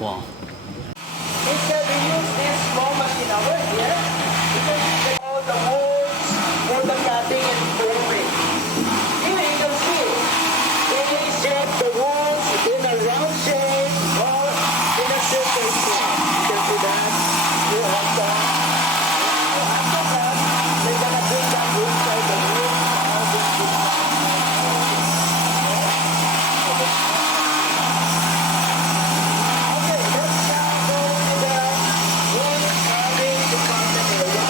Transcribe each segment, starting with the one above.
Wow. Instead, we use this small machine over here. You can see all the woods for the cutting and forming. Here you can see they shape the woods in a round shape or in a circle shape. You can see that. You have that. After that, they're gonna bring that inside the wood. All this Okay, let's now go to the wood carving department area.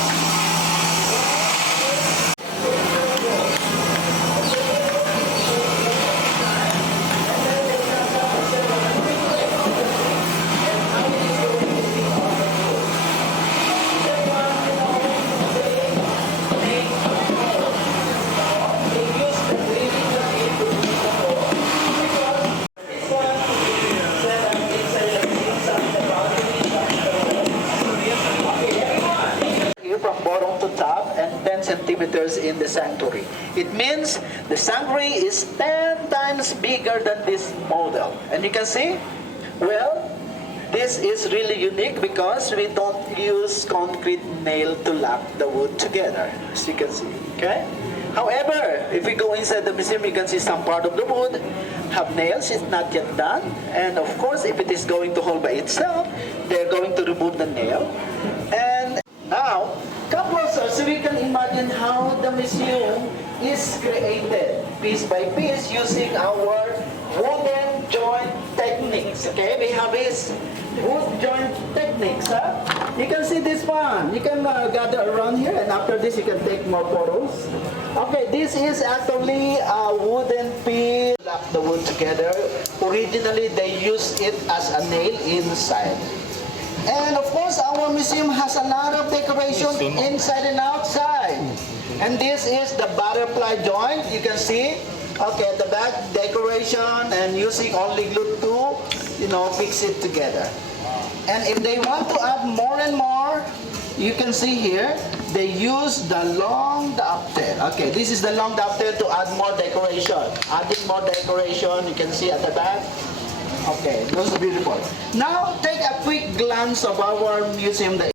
Here from bottom to top and 10 centimeters in the sanctuary. It means the sanctuary is 10 times bigger than this model. And you can see, well, this is really unique because we don't use concrete nail to lock the wood together, as you can see, okay? However, if we go inside the museum, you can see some part of the wood have nails. It's not yet done. And of course, if it is going to hold by itself, they're going to remove the nail. And now, come closer so we can imagine how the museum is created piece by piece using our wooden joint techniques. Okay, we have this wood joint techniques. Huh? You can see this one. You can gather around here, and after this, you can take more photos. Okay, this is actually a wooden piece. Lock the wood together. Originally, they used it as a nail inside. And of course, our museum has a lot of decoration inside and outside. And this is the butterfly joint. You can see, okay, the back decoration and using only glue to, fix it together. And if they want to add more and more, you can see here, they use the long dovetail. Okay, this is the long dovetail to add more decoration. Adding more decoration, you can see at the back. Okay, those are beautiful. Now, take a quick glance of our museum.